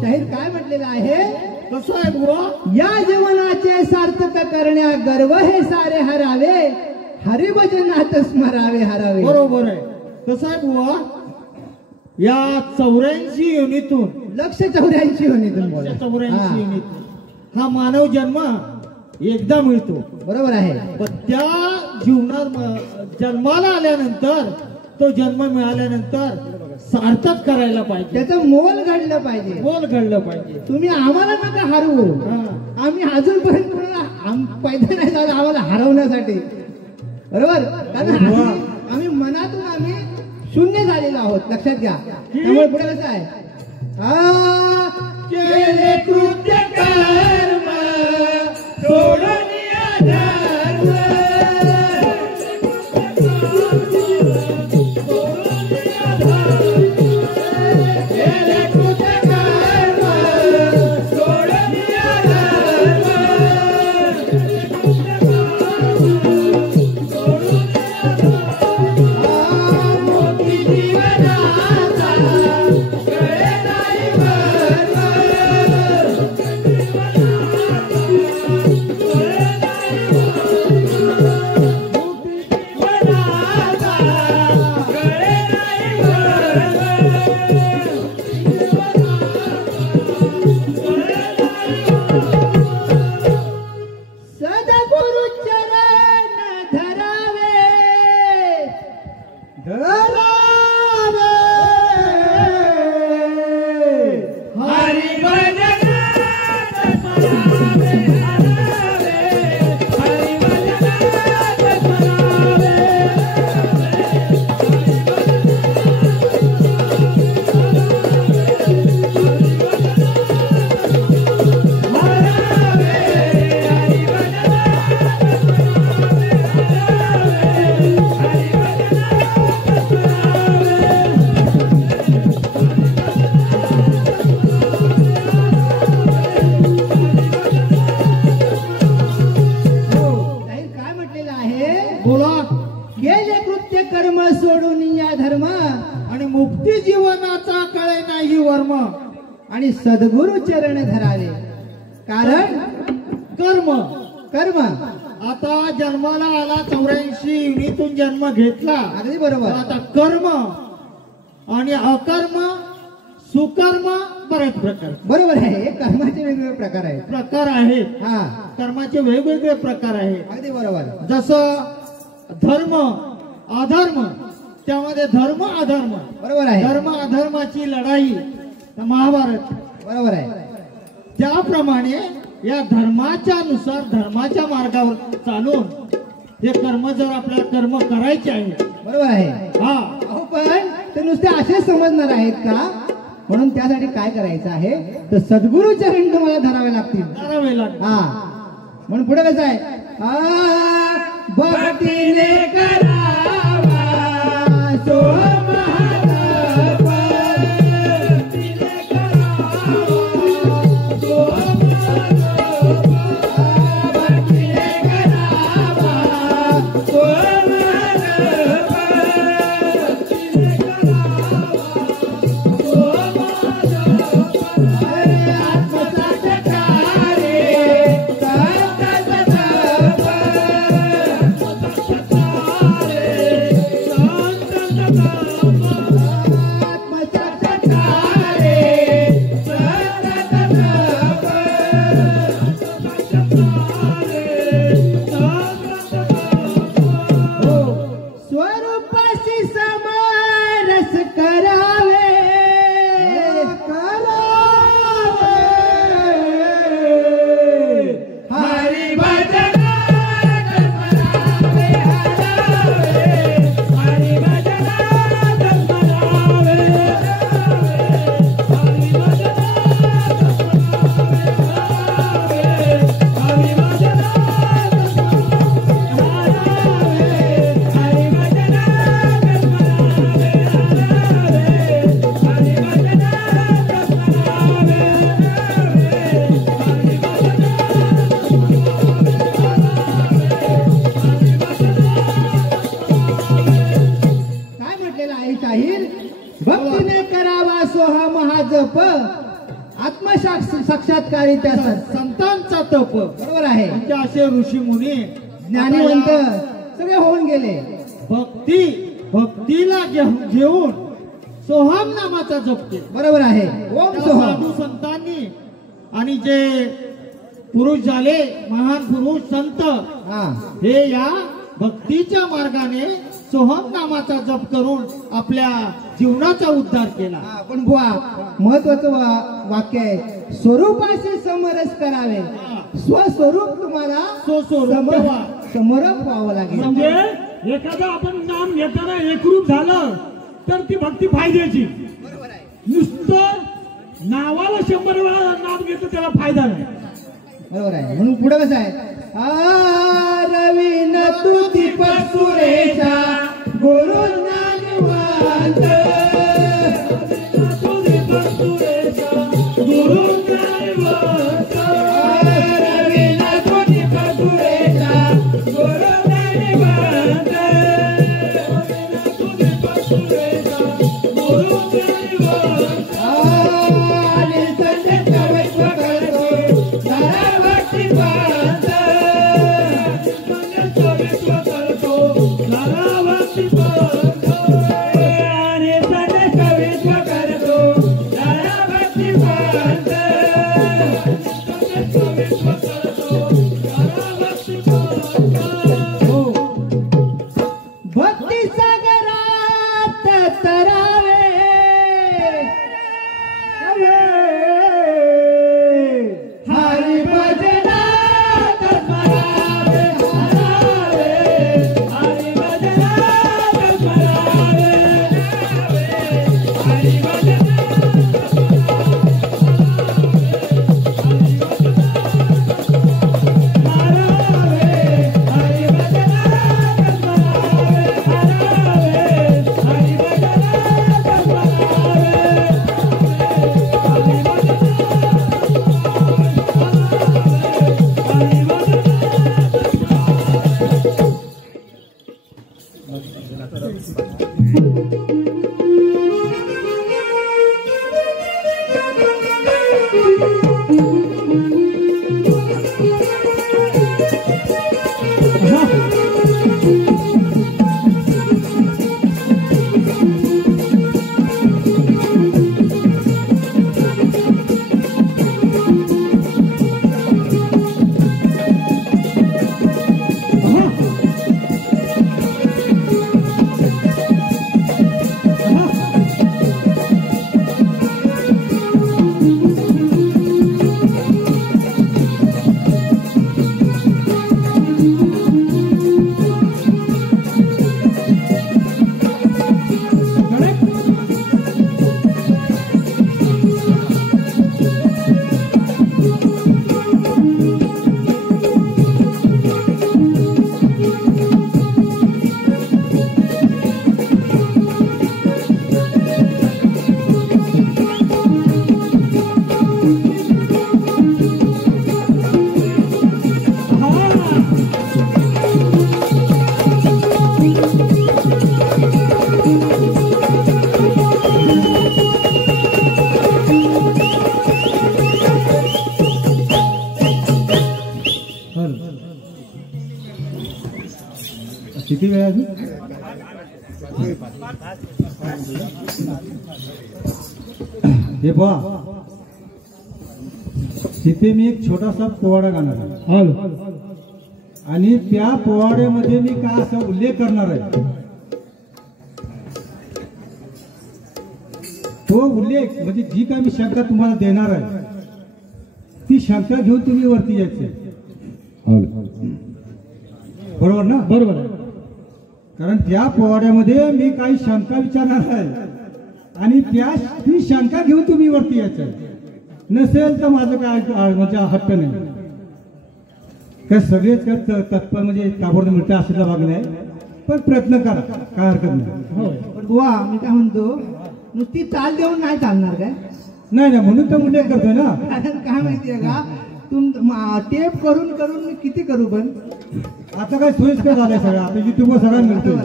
शाहीर काय म्हटलेलं आहे? कसं आहे बुवा? या जीवनाचे सार्थक करण्या गर्व हे सारे हरावे. हरिभजनात स्मरावे. हरावे बरोबर आहे. कसं आहे बुवा, या 84 युनिटून लक्ष 84 होणे बोला. 84 युनिट हा मानव जन्म एकदा मिळतो. बरोबर आहे. पण त्या जीवनात जन्माला आल्यानंतर, तो जन्म मिळाल्यानंतर सार्थक करायला पाहिजे, त्याचं मोल घडलं पाहिजे. बोल घडलं पाहिजे. तुम्ही आम्हाला नका हरवू. हा. आम्ही अजूनपर्यंत पैदा नाही झालं आम्हाला हरवण्यासाठी. बरोबर, कारण आम्ही मनातून आम्ही शून्य झालेलो आहोत. लक्षात घ्या. त्यामुळे पुढे कसं आहे, केले कृत्य कर्म सोडून धर्म. केले कृत्य कर्म सोडून मोठी जीवनाचा कळे नाही मर्म. मुक्ती जीवनाचा कळे नाही वर्म आणि सद्गुरु चरण धरावे कारण कर्म कर्म आता जन्माला आला 84 युनितून जन्म घेतला. अगदी बरोबर. आता कर्म आणि अकर्म सुकर्म बरेच प्रकार बरोबर आहे. कर्माचे वेगवेगळे प्रकार आहेत. हा कर्माचे वेगवेगळे प्रकार आहेत. अगदी बरोबर. जसं धर्म अधर्म त्यामध्ये धर्म अधर्म बरोबर आहे. धर्म अधर्माची लढाई महाभारत. बरोबर आहे. त्याप्रमाणे या धर्माच्या नुसार धर्माच्या मार्गावर चालून हे कर्म जर आपल्याला कर्म करायचे आहे. बरोबर आहे. हा अहो पण ते नुसते असेच समजणार आहेत का? म्हणून त्यासाठी काय करायचं आहे तर सद्गुरु चरण तुम्हाला धरावे लागतील. करावे लागेल. हा म्हणून पुढे कसं आहे भक्तीने करावा सो महाजप. भक्तीने करावा सो महाजप. भक्तीने करावा सो महाजप. भक्तीने करावा सो महाजप. अरे आत्मसाक्षात्कारे स्वरूपाशी समरस करावे हरी भजन भक्तीने करावा सोहा महाजप. आत्मसाक्षात्कारी त्या संतांचा तप. बरोबर आहे. म्हणजे असे ऋषी मुनी ज्ञानीवंत सगळे होऊन गेले. भक्तीला घेऊन सोहम नामाचा जपते. बरोबर आहे. ओम त्या सोहम. साधू संतांनी आणि जे पुरुष झाले महान पुरुष संत हा हे या भक्तीच्या मार्गाने सोहम नामाचा जप करून आपल्या जीवनाचा उद्धार केला. पण बुवा महत्वाचं वाक्य आहे स्वरूपाशी समरस करावे. स्वस्वरूप तुम्हाला समरस व्हावं लागेल. म्हणजे एखादं आपण नाम घेताना एकरूप झालं तर ती भक्ती फायद्याची. नुसतं नावाला 100 वेळा नाम घेतलं त्याला फायदा नाही. बरोबर आहे. म्हणून पुढे कसं आहे रवीन तू दीपक सुरेशा गुरु ज्ञानवंत. गुरु ज्ञानवंत. रवीन तू दीपक सुरेशा गुरु ज्ञानवंत. गुरु ज्ञानवंत. आणि संदेश करतो धारावटी पाहत. धारावटी पाहत. किती वेळ अजून? हे पहा, तिथे मी एक छोटासा पोवाडा गाणार आहे आणि त्या पोवाड्यामध्ये मी काय असा उल्लेख करणार आहे, तो उल्लेख म्हणजे जी काय मी शंका तुम्हाला देणार आहे ती शंका घेऊन तुम्ही वरती यायचे. बरोबर ना? बरोबर आहे. कारण त्या पोवाड्यामध्ये मी काही शंका विचारणार आहे आणि ती शंका घेऊन तुम्ही वरती यायचं. नसेल तर माझं काय म्हणजे हट्ट नाही. काय सगळेच काय तत्पर म्हणजे ताबडतोब मिळतं असं भाग नाही, पण प्रयत्न करा, काय हरकत नाही. पण बुवा मी काय म्हणतो, नुसती चाल देऊन नाही चालणार काय? नाही ना, म्हणून तर उल्लेख करतोय ना. कारण काय माहितीये का, टेप करून करून मी किती करू, पण आता काय सोयीस्कर झालंय सगळं. आता युट्यूबवर सगळं मिळतोय.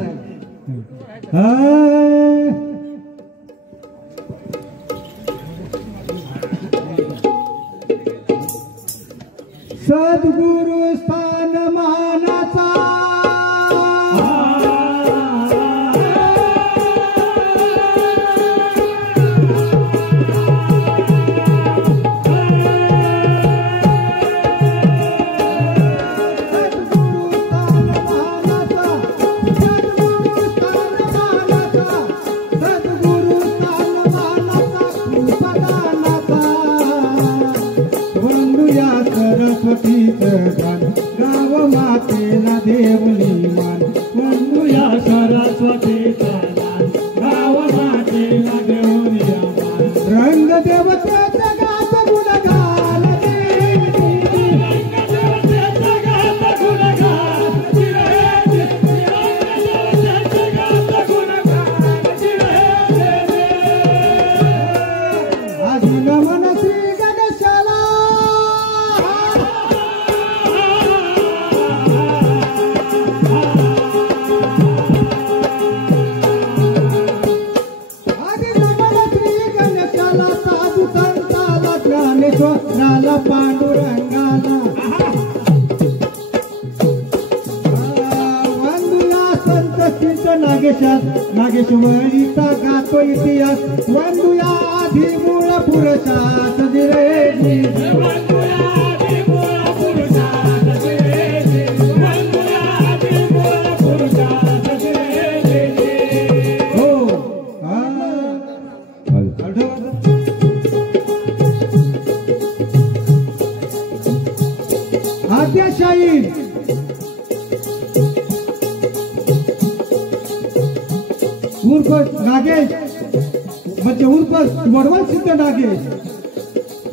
सद्गुरु स्थान मानाचा गाव मातेला देवली मान. वंदुया सरस्वतीचा गाव मातेला देवली मान. रंग देवतेचा गात गुणगान आधी नमन श्री गणेशाला. ज्ञानेश्वराला पांडुरंगाला वंदुया संत चिंत नागेश्वरीचा गातो इतिहास. वंदुया आधी मूळ पुरुषात दिरेजी. आद्याशाही उर्फ नागेश म्हणजे उर्फ वडवल सिद्ध नागेश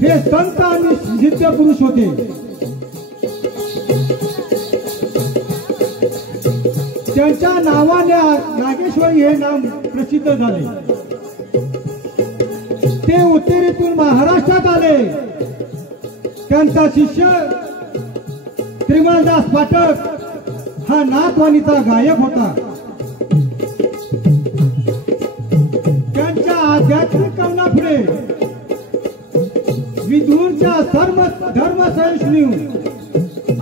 हे संत आणि सिद्ध पुरुष होते. त्यांच्या नावाने नागेश्वरी हे नाव प्रसिद्ध झाले. ते उत्तरेतून महाराष्ट्रात आले. त्यांचा शिष्य त्रिमलदास पाठक हा नाथवाणीचा गायक होता. त्यांच्या आध्यात्मिक कवनापुढे विदूरच्या धर्म सहिष्णू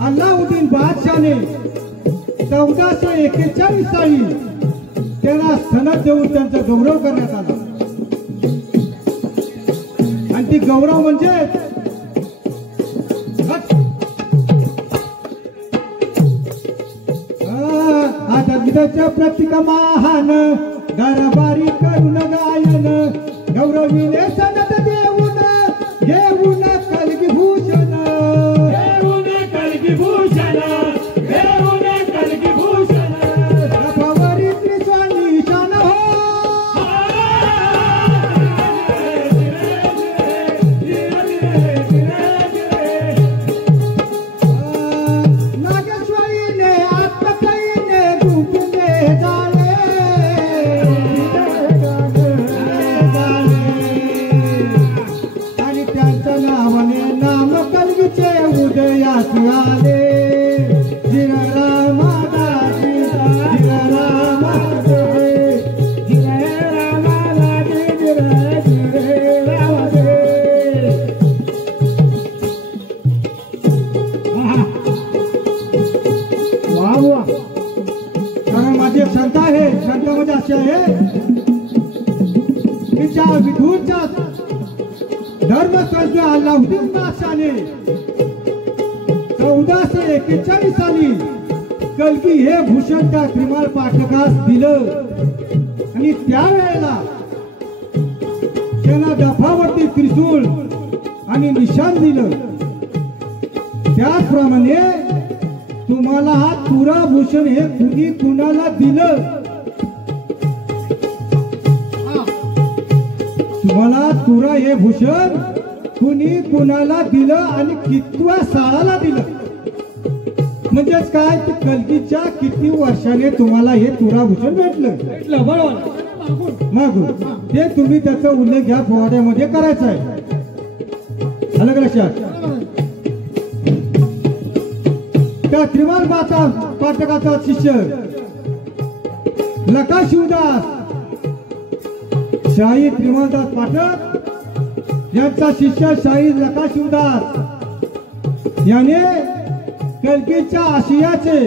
अल्लाउद्दीन बादशाहने 1441 साली त्यांना सनद देऊन त्यांचा गौरव करण्यात आला. आणि ती गौरव म्हणजे आता विधाच्या प्रतीक महान दरबारी करून गायन गौरवीने सनद देऊन घेऊन कलगी भूषण रथावरी त्रिस्वामी शान हो नागेश्वरीने आत्मकईने गुंफिले जाणे आणि त्यांच्या नावाने नाम कलगीचे उदयास आले. जिर रामादाजी जिर रामादे जिर रामादाजी जिर जिर रामादे. वा वा. कारण माझी एक शंका आहे, शंका म्हणजे अशी आहे की त्या विधूरच्या धर्मसंघ अल्लाउद्दीन बादशाने 1441 साली कलगी हे भूषण त्या त्रिमाल पाठकास दिलं. आणि त्यावेळेला त्यांना दफावरती त्रिशूळ आणि निशाण दिलं. त्याचप्रमाणे तुम्हाला हा तुरा भूषण हे कुणी कुणाला दिलं, तुम्हाला तुरा हे भूषण कुणी कुणाला दिलं आणि कितव्या सालाला दिलं. म्हणजेच काय की कलगीच्या किती वर्षाने तुम्हाला हे तुरा भूषण भेटलं. बरोबर. मागून ते तुम्ही त्याचा उल्लेख ह्या पोवाड्यामध्ये करायचा आहे. आलं का लक्षात? त्या त्रिमाल पाठकाचा शिष्य लका शिवदास शाही त्रिमालदास पाठक यांचा शिष्य शाही लका शिवदास याने कलगीच्या आशियाचे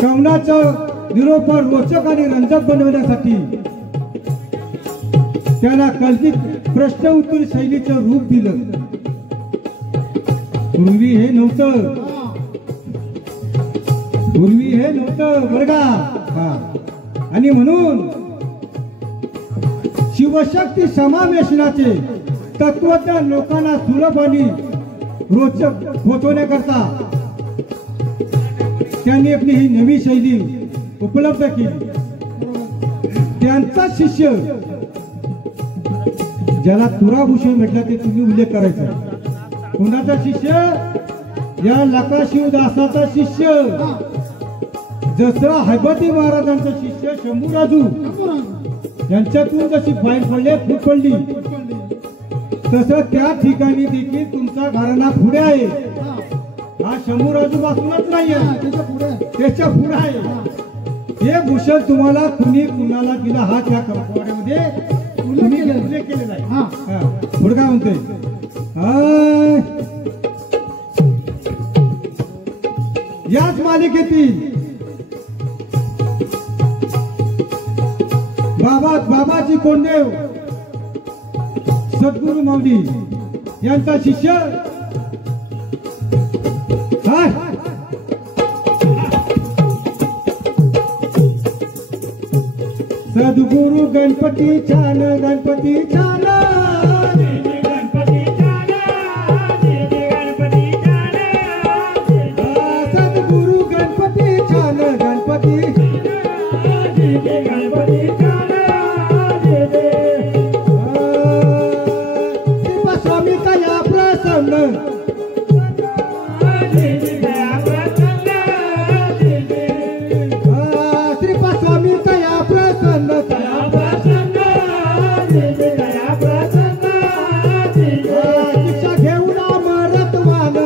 कवनाचं निरूपण रोचक आणि रंजक बनवण्यासाठी त्याला कलगी प्रश्न उत्तर शैलीचं रूप दिलं. पूर्वी हे नव्हतं, पूर्वी हे नव्हतं बरं का. आणि म्हणून शिवशक्ती समावेशनाचे तत्वज्ञान लोकांना सुलभ आणि रोचक पोहोचवण्याकरता त्यांनी आपली ही नवी शैली उपलब्ध केली. त्यांचा शिष्य ज्याला तुराभूषण म्हटलं ते तुम्ही उल्लेख करायचा. कुणाचा शिष्य? या लका शिवदासाचा शिष्य. जसं हैबती महाराजांचा शिष्य शंभूराजू यांच्यातून जशी बाहेर पडले फूट पडली तसं त्या ठिकाणी देखील तुमचा घराणा पुढे आहे. हा शंभूराजू पासूनच नाही आहे, त्याच्या पुढे आहे. हे भूषण तुम्हाला कुणी कुणाला दिला हा त्या पोवाड्यामध्ये उल्लेख केलेला आहे. पुढे काय म्हणतोय? याच मालिकेतील बाबाजी कोंडदेव सद्गुरू माऊली यांचा शिष्य सद्गुरू गणपती छान गणपती छान सद्गुरू गणपती छान गणपती स्वामी कया प्रसन्न श्रीपास्वामी कया प्रसन्न दीक्षा घेऊन अमरत्वान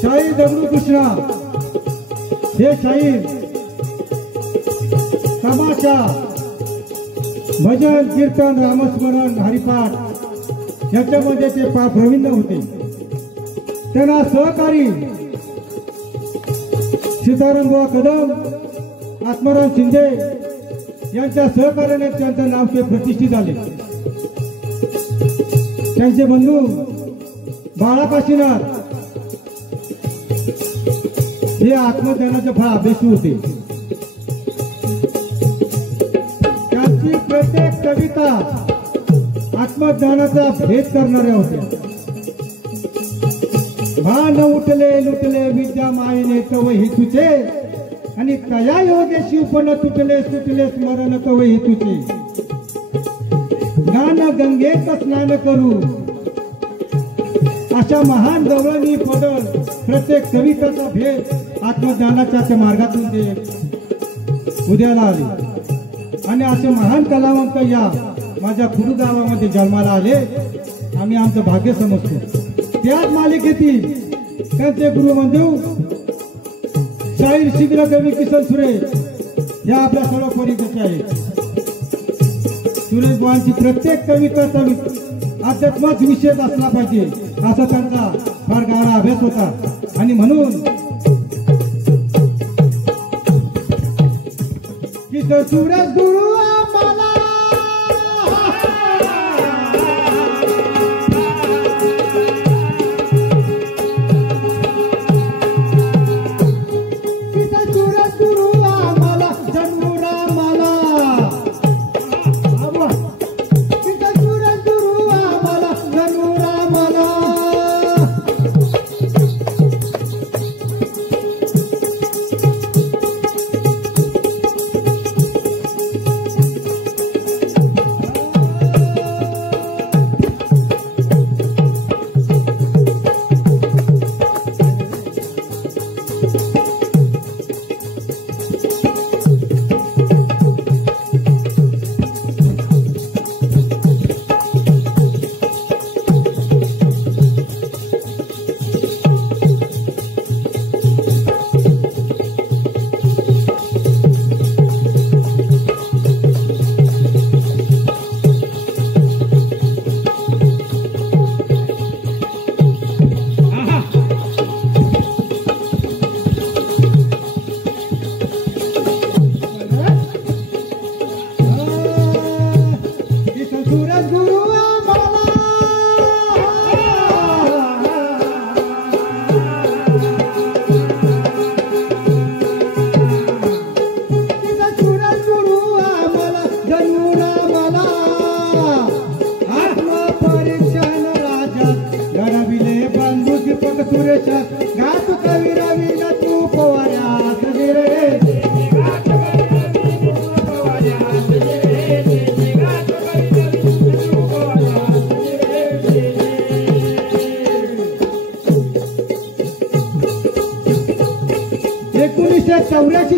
शाहीर दगडू कृष्णा हे शाहीर तमाशा भजन कीर्तन रामस्मरण हरिपाठ याच्यामध्ये ते प्रवीण होते. त्यांना सहकारी सीतारामबुवा कदम, आत्माराम शिंदे यांच्या सहकार्याने त्यांचं नाव ते प्रतिष्ठित झाले. त्यांचे बंधू बाळा काशीनाथ हे आत्मज्ञानाचे फार अभ्यासू होते. त्यांची प्रत्येक कविता आत्मज्ञानाचा भेद करणाऱ्या होत्या. भान उठले लुटले विद्या मायेने कव हेतूचे आणि तया योगे शिवपण तुटले सुटले स्मरण कव हेतूचे. ज्ञान गंगेत स्नान करू अशा महान गवळणी पडल प्रत्येक कविताचा भेद आत्मज्ञानाच्या त्या मार्गातून ते उद्याला आले. आणि असे महान कलावंत या माझ्या कुडू गावामध्ये जन्माला आले. आम्ही आमचं भाग्य समजतो. त्याच मालिकेतील त्यांचे गुरुबंधू शाहीर शीघ्र कवी किसन सुरेश या आपल्या सर्व परिचयाचे आहेत. सुरेश बुवांची प्रत्येक कविताचा अध्यात्माच विषय असला पाहिजे असा त्यांचा फार गाढा अभ्यास होता. आणि म्हणून किसन सुरेश गुरु आम्हाला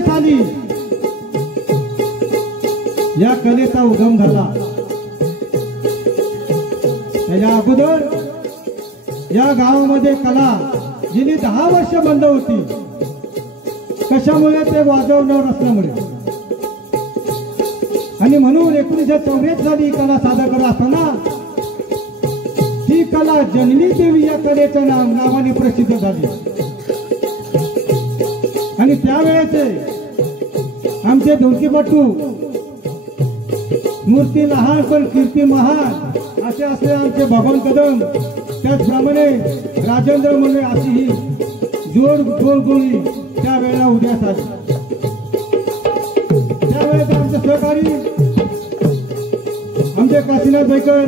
साली या कलेचा उगम झाला. त्याच्या अगोदर या गावामध्ये कला गेली 10 वर्ष बंद होती. कशामुळे ते वाजवणार नसल्यामुळे. आणि म्हणून 1984 साली कला सादर करत असताना ही कला जननी देवी या कलेच्या नावाने प्रसिद्ध झाली. आणि त्यावेळेचे आमचे ढोलकीपट्टू मूर्ती लहान पण कीर्ती महान असे असले आमचे भगवान कदम. त्याचप्रमाणे राजेंद्र मुले अशी ही जोड गोळगोळी त्यावेळेला उद्यास आली. त्यावेळेस आमचे सहकारी आमचे काशीनाथ बैकर,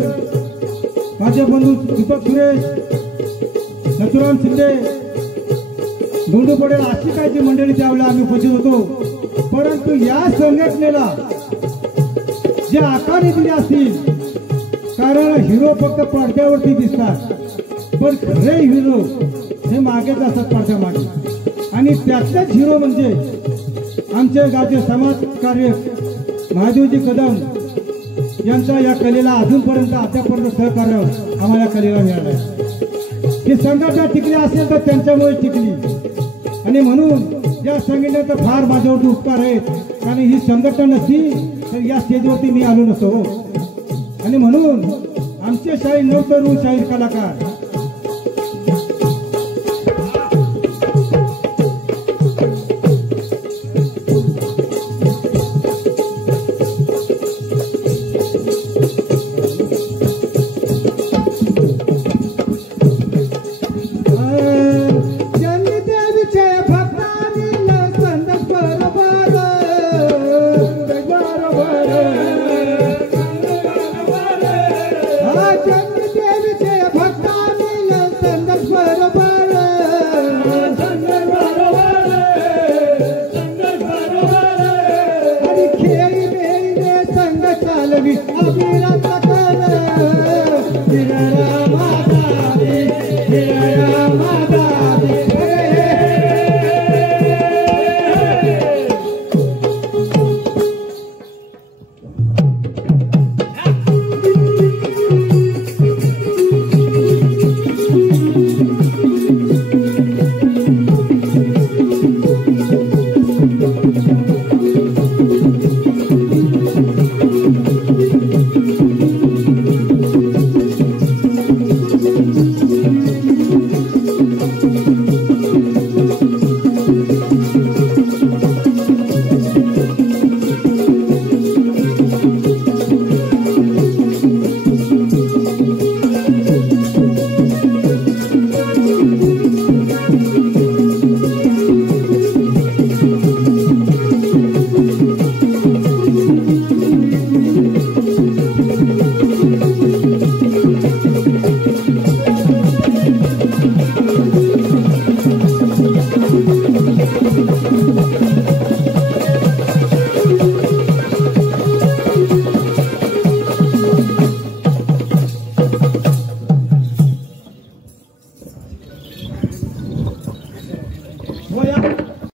माझे बंधू दीपक सुरेश, नथुराम शिंदे, धोंडू पडेल अशी काही जी मंडळी त्यावेळेला आम्ही उपस्थित होतो. परंतु या संघटनेला जे आकार दिले असतील, कारण हिरो फक्त पडद्यावरती दिसतात पण खरे हिरो हे मागेच असतात पडद्यामागे. आणि त्यातलेच हिरो म्हणजे आमचे गावचे समाज कार्य महादेवजी कदम यांचा या कलेला अजूनपर्यंत आतापर्यंत सहकार्य आम्हाला या कलेला मिळालं आहे. ही संघटना टिकली असेल तर त्यांच्यामुळे टिकली. आणि म्हणून या संघटनेचा फार माझ्यावरती उपकार आहेत. कारण ही संघटना नसती तर या स्टेजवरती मी आलो नसतो. आणि म्हणून आमचे शाहीर नवतरुण शाहीर कलाकार